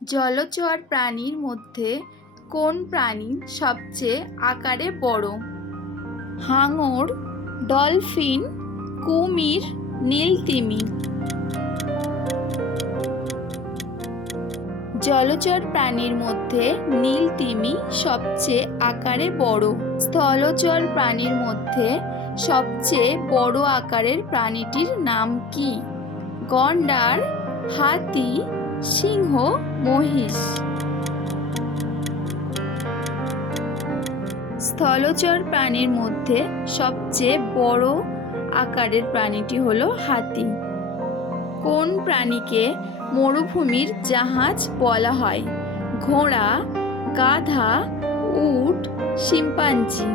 জলচর প্রাণীর মধ্যে কোন প্রাণী সবচেয়ে আকারে বড়? হাঙর, ডলফিন, কুমির, নীলতিমি। জলচর প্রাণীর মধ্যে নীলতিমি সবচেয়ে আকারে বড়। স্থলচর প্রাণীর মধ্যে সবচেয়ে বড় আকারের প্রাণীটির নাম কি? গন্ডার, হাতি, সিংহ, মহিষ। স্থলচর প্রাণীর মধ্যে সবচেয়ে বড় আকারের প্রাণীটি হলো হাতি। কোন প্রাণীকে মরুভূমির জাহাজ বলা হয়? ঘোড়া, গাধা, উট, শিম্পাঞ্জি।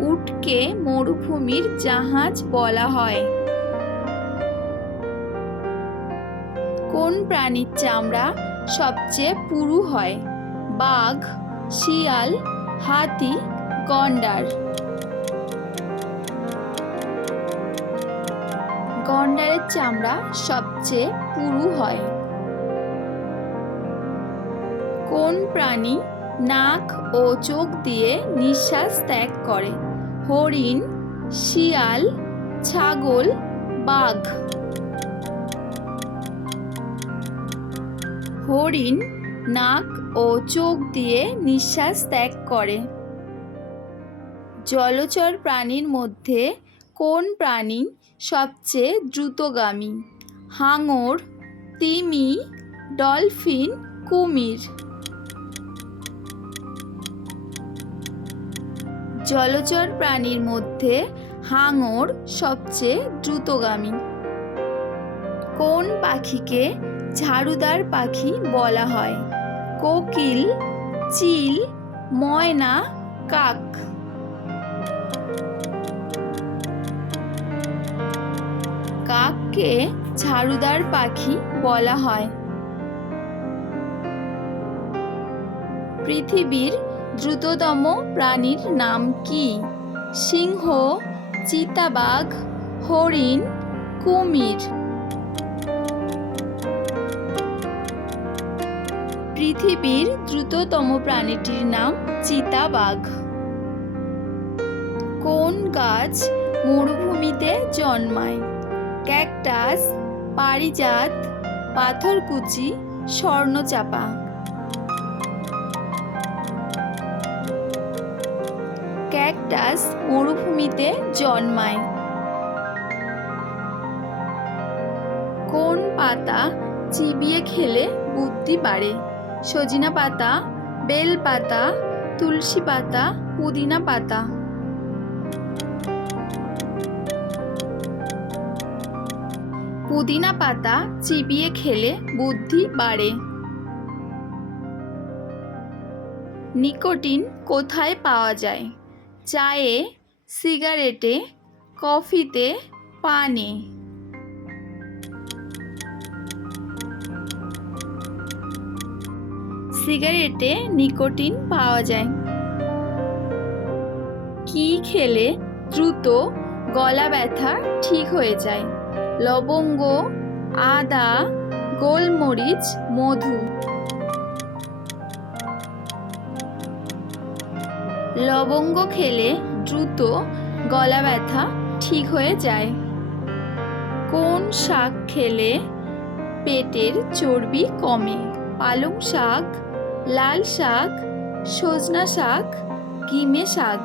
উটকে মরুভূমির জাহাজ বলা হয়। কোন প্রাণীর চামড়া সবচেয়ে পুরু হয়? বাঘ, শিয়াল, হাতি, গন্ডার। গন্ডারের চামড়া সবচেয়ে পুরু হয়। কোন প্রাণী নাক ও চোখ দিয়ে নিঃশ্বাস ত্যাগ করে? হরিণ, শিয়াল, ছাগল, বাঘ। হরিণ নাক ও চোখ দিয়ে নিঃশ্বাস ত্যাগ করে। জলচর প্রাণীর মধ্যে কোন প্রাণী সবচেয়ে দ্রুতগামী? হাঙর, তিমি, ডলফিন, কুমির। জলচর প্রাণীর মধ্যে হাঙর সবচেয়ে দ্রুতগামী। কোন পাখিকে ঝাড়ুদার পাখি বলা হয়? কোকিল, চিল, ময়না, কাক। কাককে ঝাড়ুদার পাখি বলা হয়। পৃথিবীর দ্রুততম প্রাণীর নাম কি? সিংহ, চিতাবাঘ, হরিণ, কুমির। পৃথিবীর দ্রুততম প্রাণীটির নাম চিতাবাঘ। কোন গাছ মরুভূমিতে জন্মায়? ক্যাকটাস, পারিজাত, পাথরকুচি, স্বর্ণচাপা। ক্যাকটাস মরুভূমিতে জন্মায়। কোন পাতা চিবিয়ে খেলে বুদ্ধি বাড়ে? সজিনা পাতা, বেল পাতা, তুলসী পাতা, পুদিনা পাতা। পুদিনা পাতা চিবিয়ে খেলে বুদ্ধি বাড়ে। নিকোটিন কোথায় পাওয়া যায়? চায়ে, সিগারেটে, কফিতে, পানে। সিগারেটে নিকোটিন পাওয়া যায়। কি খেলে দ্রুত গলা ব্যথা ঠিক হয়ে যায়? লবঙ্গ, আদা, গোলমরিচ, মধু। লবঙ্গ খেলে দ্রুত গলা ব্যথা ঠিক হয়ে যায়। কোন শাক খেলে পেটের চর্বি কমে? পালং শাক, লাল শাক, সজনা শাক, গিমে শাক।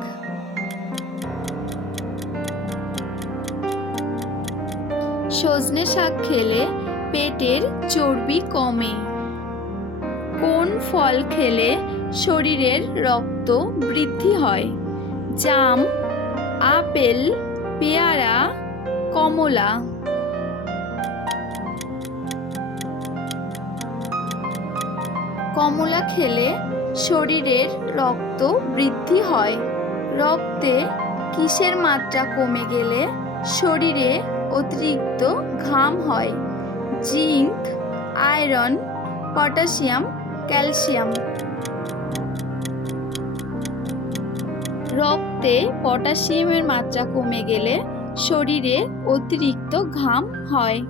সজনে শাক খেলে পেটের চর্বি কমে। কোন ফল খেলে শরীরের রক্ত বৃদ্ধি হয়? জাম, আপেল, পেয়ারা, কমলা। কমলা খেলে শরীরের রক্ত বৃদ্ধি হয়। রক্তে কিসের মাত্রা কমে গেলে শরীরে অতিরিক্ত ঘাম হয়? Zinc, iron, potassium, calcium. রক্তে পটাশিয়ামের মাত্রা কমে গেলে শরীরে অতিরিক্ত ঘাম হয়।